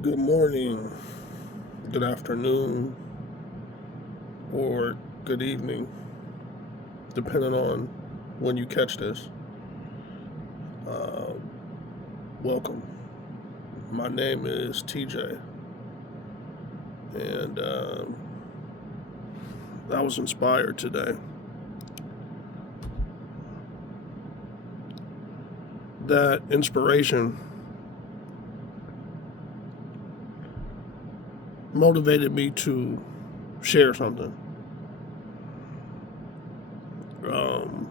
Good morning, good afternoon, or good evening, depending on when you catch this. Uh, Welcome. My name is TJ, and I was inspired today. That inspiration motivated me to share something. Um,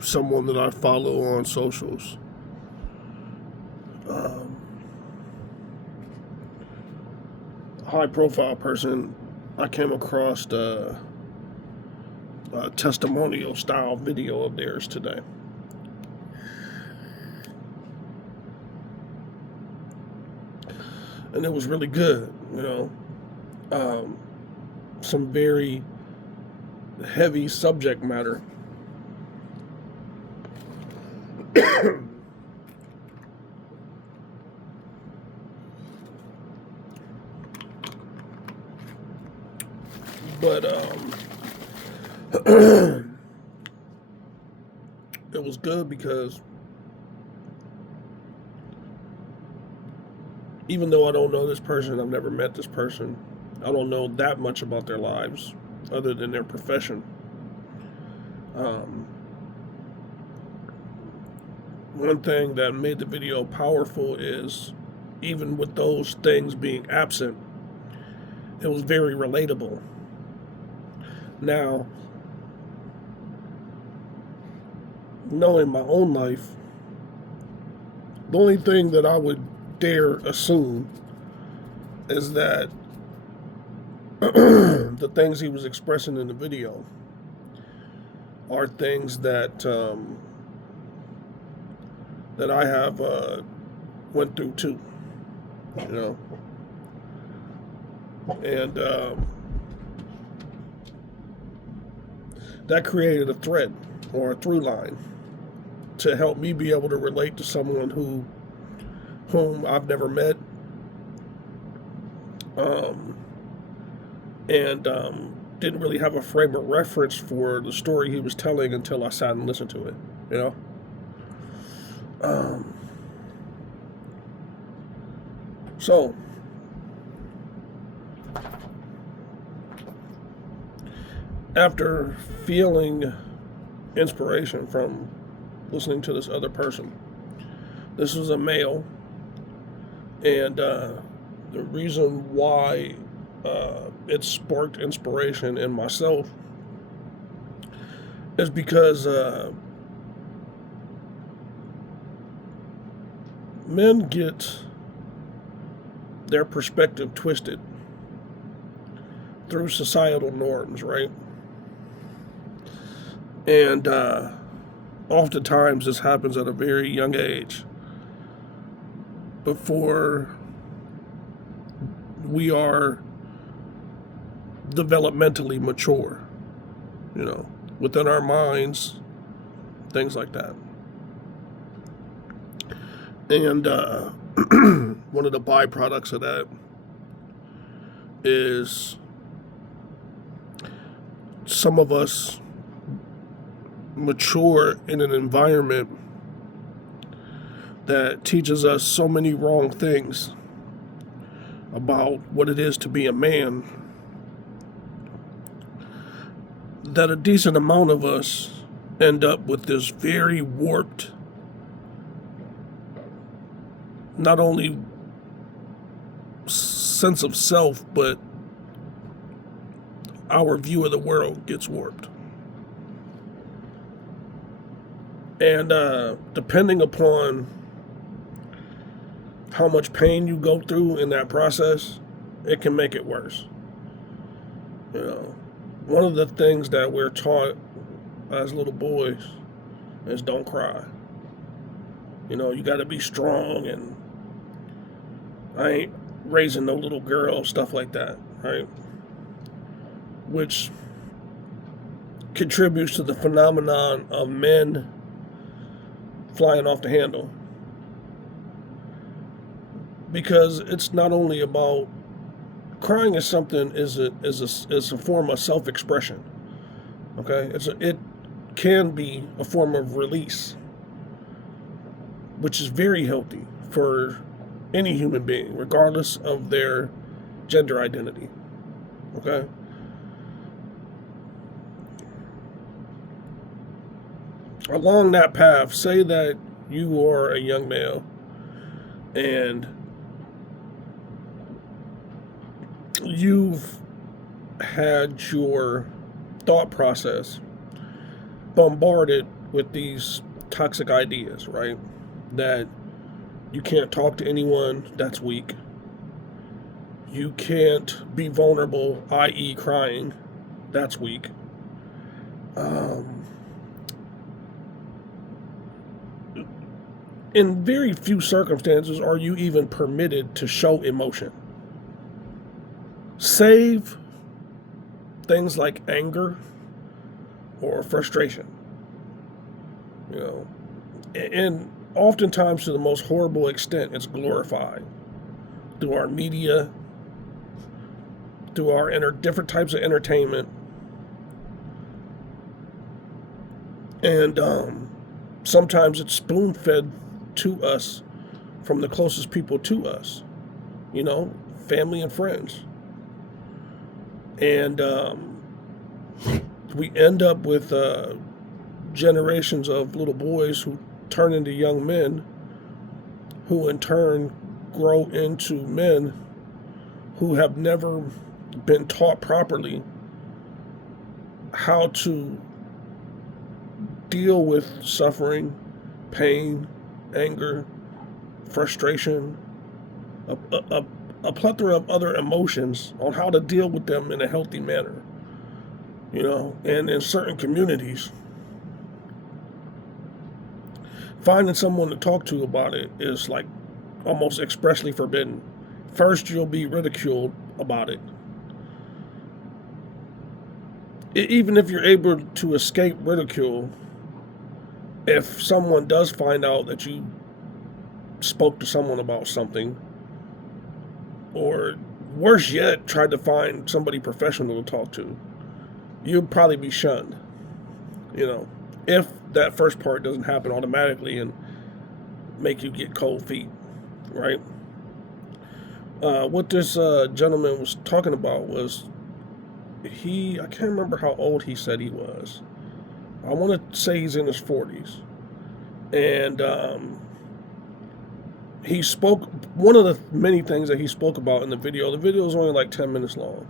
Someone that I follow on socials. Um, High profile person, I came across a testimonial style video of theirs today. And it was really good. Um, some very heavy subject matter. But it was good because even though I don't know this person, I've never met this person, I don't know that much about their lives other than their profession. Um, One thing that made the video powerful is even with those things being absent, it was very relatable. Now, knowing my own life, the only thing that I would dare assume is that the things he was expressing in the video are things that I have went through too, you know, and that created a thread or a through line to help me be able to relate to someone whom I've never met, um, and didn't really have a frame of reference for the story he was telling until I sat and listened to it. You know, um, so after feeling inspiration from listening to this other person, this was a male, and the reason why it sparked inspiration in myself is because men get their perspective twisted through societal norms, right? And oftentimes this happens at a very young age before we are developmentally mature, you know, within our minds, things like that. And one of the byproducts of that is some of us mature in an environment that teaches us so many wrong things about what it is to be a man that a decent amount of us end up with this very warped, not only sense of self, but our view of the world gets warped. And depending upon how much pain you go through in that process, it can make it worse. You know, one of the things that we're taught as little boys is don't cry. You know, you got to be strong, and I ain't raising no little girl, stuff like that, right? Which contributes to the phenomenon of men flying off the handle. because it's not only about crying is something is a form of self-expression. Okay, it can be a form of release, which is very healthy for any human being, regardless of their gender identity. Okay. Along that path, say that you are a young male and you've had your thought process bombarded with these toxic ideas, right? That you can't talk to anyone, that's weak. You can't be vulnerable, i.e., crying, that's weak. In very few circumstances are you even permitted to show emotion. Save things like anger or frustration. You know, and oftentimes to the most horrible extent, it's glorified through our media, through our different types of entertainment, and sometimes it's spoon-fed to us from the closest people to us, you know, family and friends. And we end up with generations of little boys who turn into young men, who in turn grow into men who have never been taught properly how to deal with suffering, pain, anger, frustration, a plethora of other emotions, on how to deal with them in a healthy manner. You know, and in certain communities, finding someone to talk to about it is like almost expressly forbidden. First, you'll be ridiculed about it. Even if you're able to escape ridicule, if someone does find out that you spoke to someone about something, or worse yet, tried to find somebody professional to talk to, you'd probably be shunned. You know, if that first part doesn't happen automatically and make you get cold feet, right? What this gentleman was talking about was I can't remember how old he said he was. I want to say he's in his 40s. And he spoke, one of the many things that he spoke about in the video is only like 10 minutes long.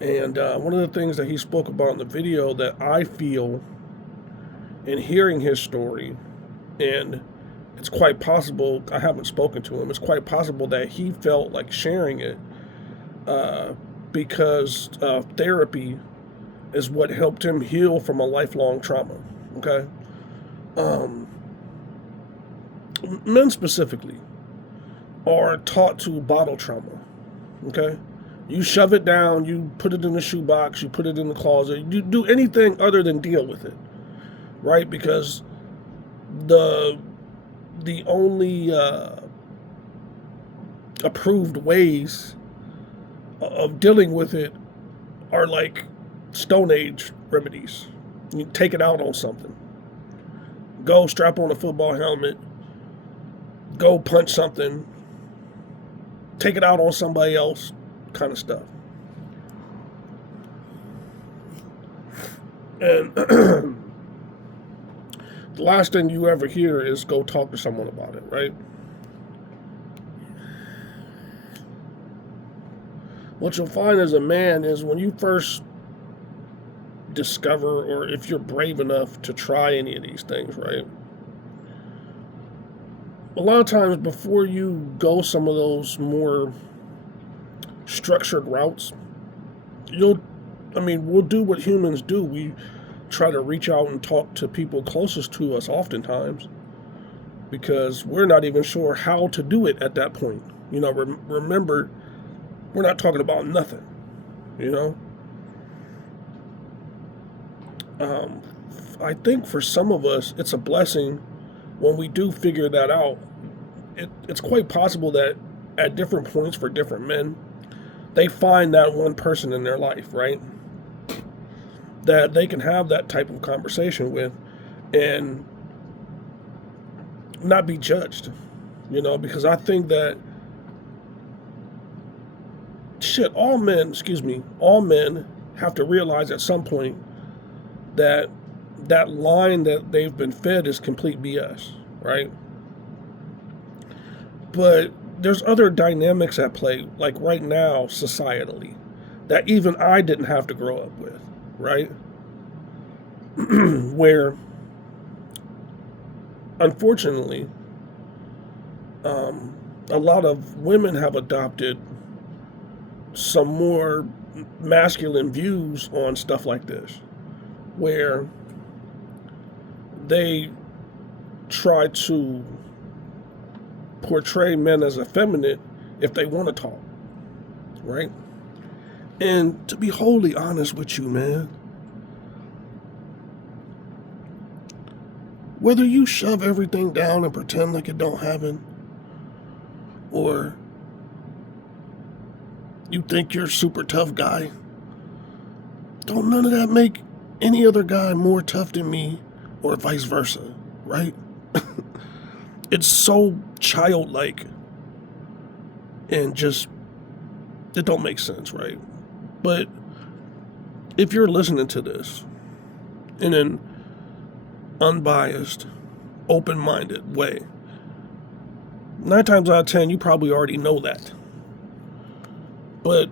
And one of the things that he spoke about in the video that I feel in hearing his story, and it's quite possible, I haven't spoken to him, it's quite possible that he felt like sharing it because therapy is what helped him heal from a lifelong trauma, okay? Men specifically are taught to bottle trauma, okay? You shove it down, you put it in the shoebox, you put it in the closet, you do anything other than deal with it, right? Because the only approved ways of dealing with it are like Stone Age remedies. You take it out on something. Go strap on a football helmet. Go punch something. Take it out on somebody else, kind of stuff. And the last thing you ever hear is go talk to someone about it, right? What you'll find as a man is when you first discover, or if you're brave enough to try any of these things, right? A lot of times before you go some of those more structured routes, we'll do what humans do. We try to reach out and talk to people closest to us oftentimes because we're not even sure how to do it at that point. You know, remember, we're not talking about nothing, you know? I think for some of us, it's a blessing when we do figure that out. It's quite possible that at different points for different men, they find that one person in their life, right? That they can have that type of conversation with and not be judged, because I think that all men have to realize at some point that that line that they've been fed is complete BS, right? But there's other dynamics at play, like right now, societally, that even I didn't have to grow up with, right? Where, unfortunately, a lot of women have adopted some more masculine views on stuff like this, where they try to portray men as effeminate if they want to talk, right? And to be wholly honest with you, man, whether you shove everything down and pretend like it don't happen, or you think you're a super tough guy, don't none of that make any other guy more tough than me, or vice versa, right? It's so childlike and just, it don't make sense, right? But if you're listening to this in an unbiased, open-minded way, 9 times out of 10, you probably already know that. But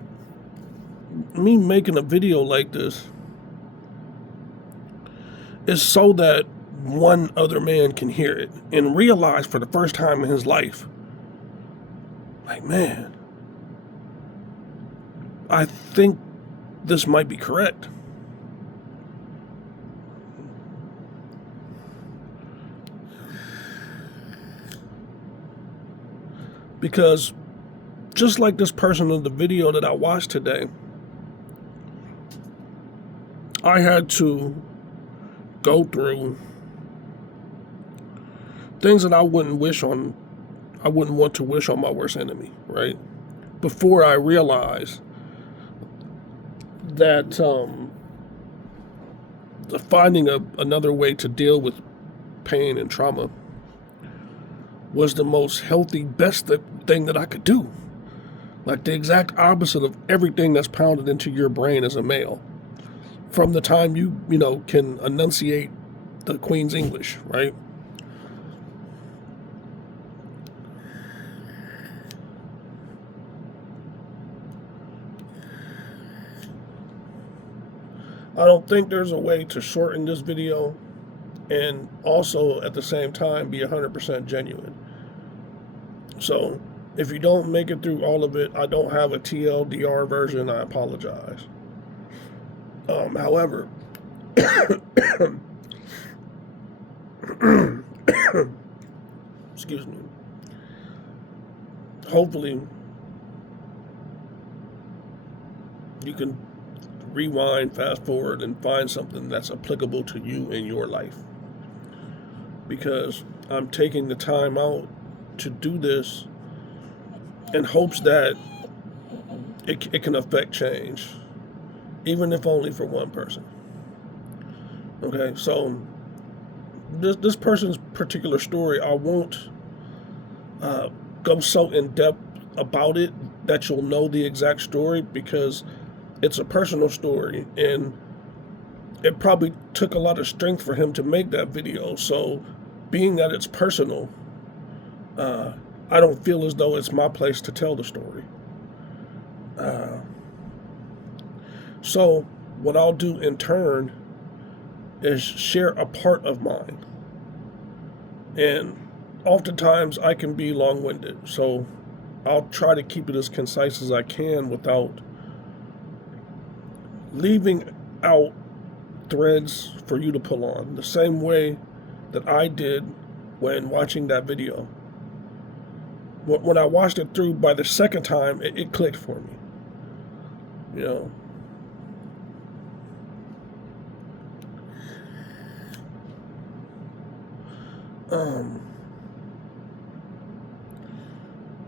me making a video like this is so that one other man can hear it and realize for the first time in his life, like, man, I think this might be correct. Because just like this person in the video that I watched today, I had to go through things that I wouldn't want to wish on my worst enemy, right? Before I realized that finding another way to deal with pain and trauma was the most healthy, best thing that I could do. Like the exact opposite of everything that's pounded into your brain as a male. From the time you can enunciate the Queen's English, right? I don't think there's a way to shorten this video and also at the same time be 100% genuine. So if you don't make it through all of it, I don't have a TLDR version. I apologize. However, excuse me, hopefully you can rewind, fast forward, and find something that's applicable to you in your life. Because I'm taking the time out to do this in hopes that it can affect change, even if only for one person. Okay, so this person's particular story, I won't go so in depth about it that you'll know the exact story, because it's a personal story and it probably took a lot of strength for him to make that video. So being that it's personal, I don't feel as though it's my place to tell the story. So what I'll do in turn is share a part of mine. And oftentimes I can be long-winded, so I'll try to keep it as concise as I can without leaving out threads for you to pull on, the same way that I did when watching that video. When I watched it through, by the second time, it clicked for me.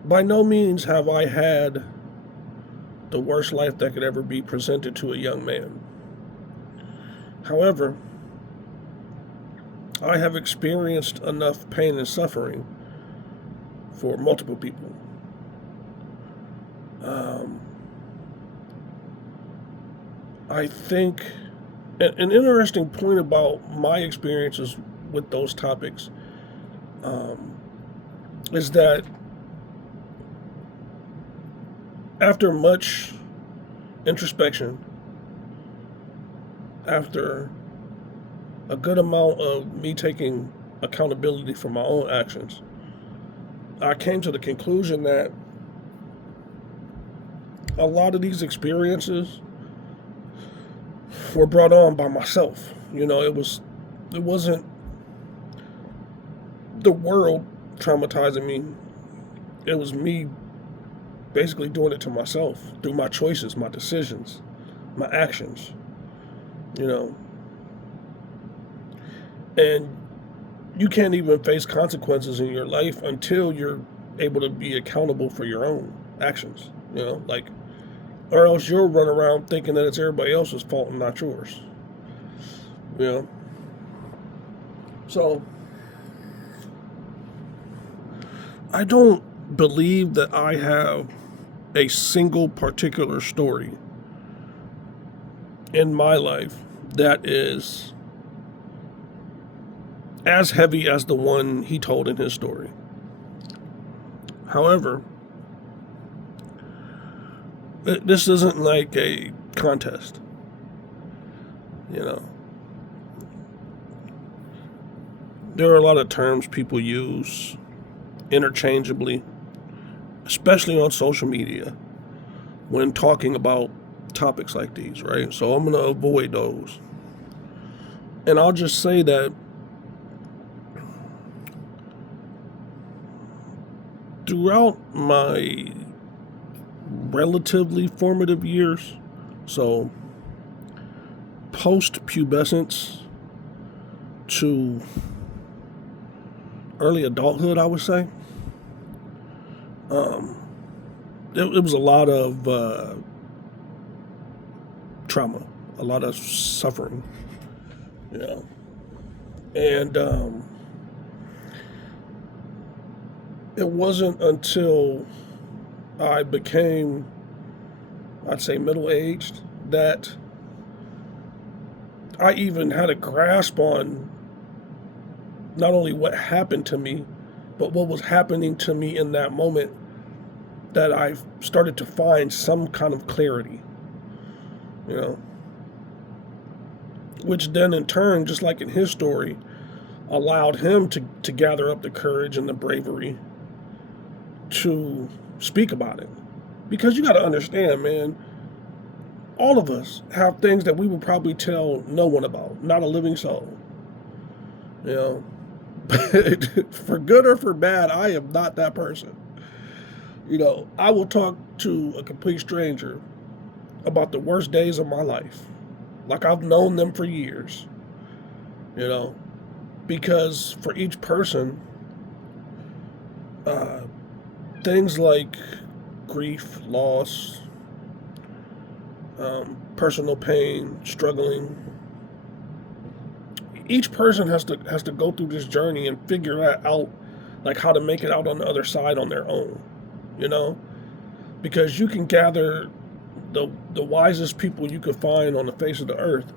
By no means have I had the worst life that could ever be presented to a young man. However, I have experienced enough pain and suffering for multiple people. Um, I think an interesting point about my experiences with those topics um, is that after much introspection, after a good amount of me taking accountability for my own actions, I came to the conclusion that a lot of these experiences were brought on by myself. It wasn't the world traumatizing me. It was me basically doing it to myself through my choices, my decisions, my actions, you know. And you can't even face consequences in your life until you're able to be accountable for your own actions, like, or else you'll run around thinking that it's everybody else's fault and not yours, you know. So I don't believe that I have a single particular story in my life that is as heavy as the one he told in his story. However, this isn't like a contest, you know. There are a lot of terms people use interchangeably, especially on social media, when talking about topics like these, right? So I'm going to avoid those. And I'll just say that throughout my relatively formative years, so post-pubescence to early adulthood, I would say, it was a lot of trauma, a lot of suffering, you know. And it wasn't until I became, I'd say, middle-aged that I even had a grasp on not only what happened to me, but what was happening to me in that moment, that I started to find some kind of clarity, you know, which then in turn, just like in his story, allowed him to gather up the courage and the bravery to speak about it. Because you got to understand, man, all of us have things that we would probably tell no one about, not a living soul, you know. But for good or for bad, I am not that person. I will talk to a complete stranger about the worst days of my life, like I've known them for years, you know, because for each person, uh, things like grief, loss, personal pain, struggling, each person has to go through this journey and figure that out, like how to make it out on the other side on their own, you know, because you can gather the wisest people you could find on the face of the earth,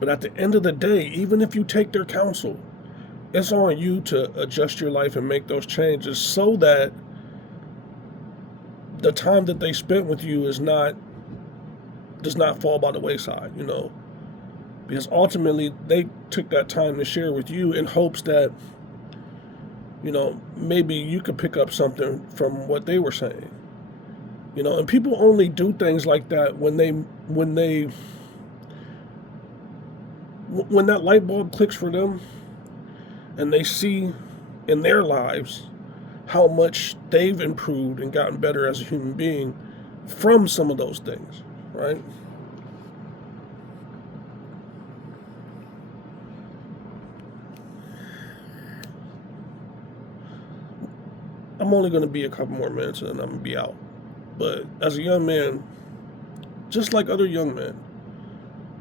but at the end of the day, even if you take their counsel, it's on you to adjust your life and make those changes so that the time that they spent with you does not fall by the wayside, because ultimately they took that time to share with you in hopes that, maybe you could pick up something from what they were saying, and people only do things like that when that light bulb clicks for them and they see in their lives how much they've improved and gotten better as a human being from some of those things, right? I'm only going to be a couple more minutes and then I'm going to be out. But as a young man, just like other young men,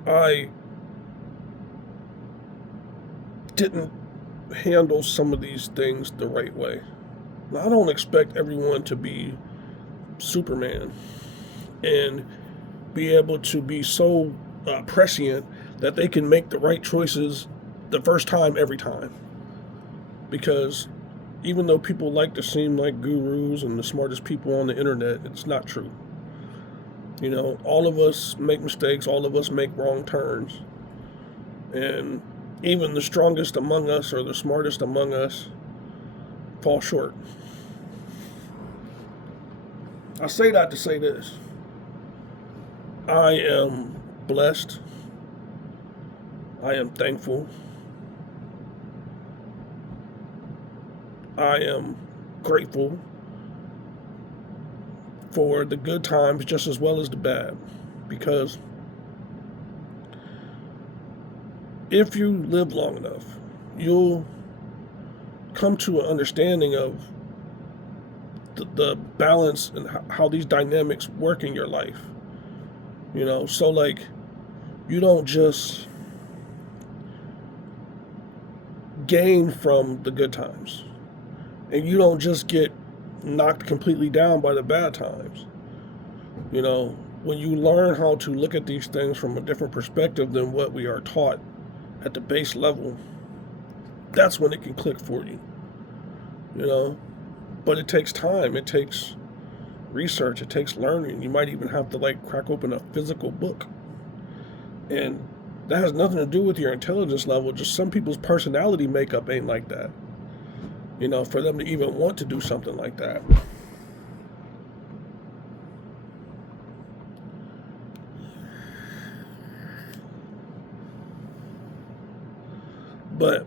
I didn't handle some of these things the right way. Now, I don't expect everyone to be Superman and be able to be so prescient that they can make the right choices the first time every time. Because even though people like to seem like gurus and the smartest people on the internet, it's not true. You know, all of us make mistakes, all of us make wrong turns. And even the strongest among us or the smartest among us fall short. I say that to say this. I am blessed. I am thankful. I am grateful for the good times just as well as the bad. Because if you live long enough, you'll come to an understanding of the balance and how these dynamics work in your life. You know, so like, you don't just gain from the good times, and you don't just get knocked completely down by the bad times. You know, when you learn how to look at these things from a different perspective than what we are taught at the base level, that's when it can click for you. You know, but it takes time. It takes research. It takes learning. You might even have to like crack open a physical book. And that has nothing to do with your intelligence level. Just some people's personality makeup ain't like that. You know, for them to even want to do something like that. But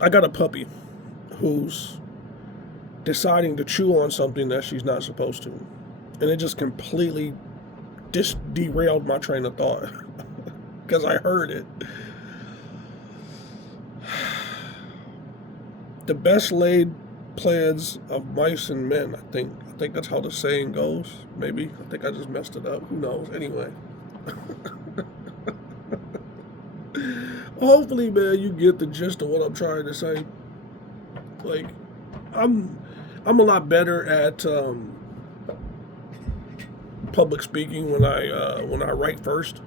I got a puppy who's deciding to chew on something that she's not supposed to. And it just completely derailed my train of thought because I heard it. The best laid plans of mice and men, I think that's how the saying goes. Maybe. I think I just messed it up. Who knows? Anyway. Hopefully, man, you get the gist of what I'm trying to say. Like, I'm a lot better at public speaking when I write first,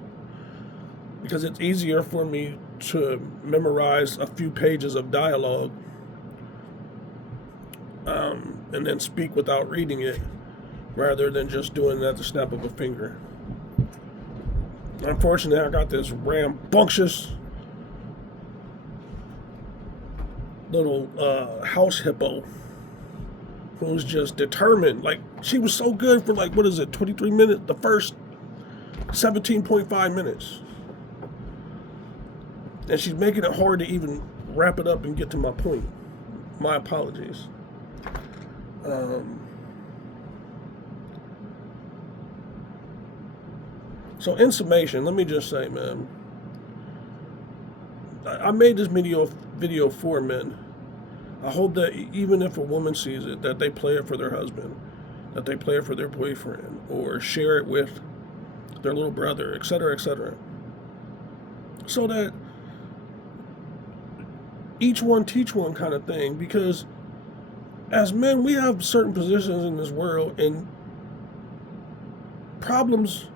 because it's easier for me to memorize a few pages of dialogue and then speak without reading it, rather than just doing it at the snap of a finger. Unfortunately, I got this rambunctious little house hippo who's just determined. Like, she was so good for 23 minutes, the first 17.5 minutes. And she's making it hard to even wrap it up and get to my point. My apologies. So in summation, let me just say, man, I made this video for men. I hope that even if a woman sees it, that they play it for their husband, that they play it for their boyfriend, or share it with their little brother, etc., etc. So that each one teach one kind of thing. Because as men, we have certain positions in this world, and problems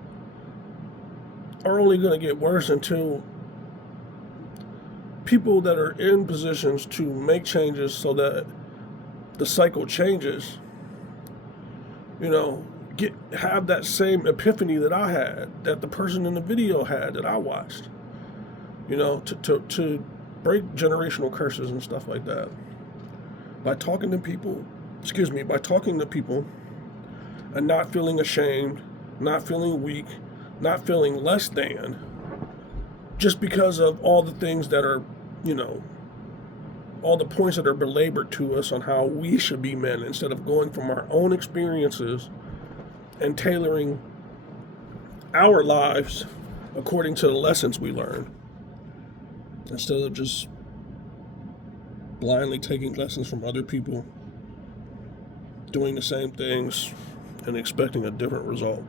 are only going to get worse until people that are in positions to make changes so that the cycle changes, you know, have that same epiphany that I had, that the person in the video had, that I watched, you know, to break generational curses and stuff like that. By talking to people and not feeling ashamed, not feeling weak, not feeling less than, just because of all the things that are, you know, all the points that are belabored to us on how we should be men, instead of going from our own experiences and tailoring our lives according to the lessons we learn, instead of just blindly taking lessons from other people doing the same things and expecting a different result.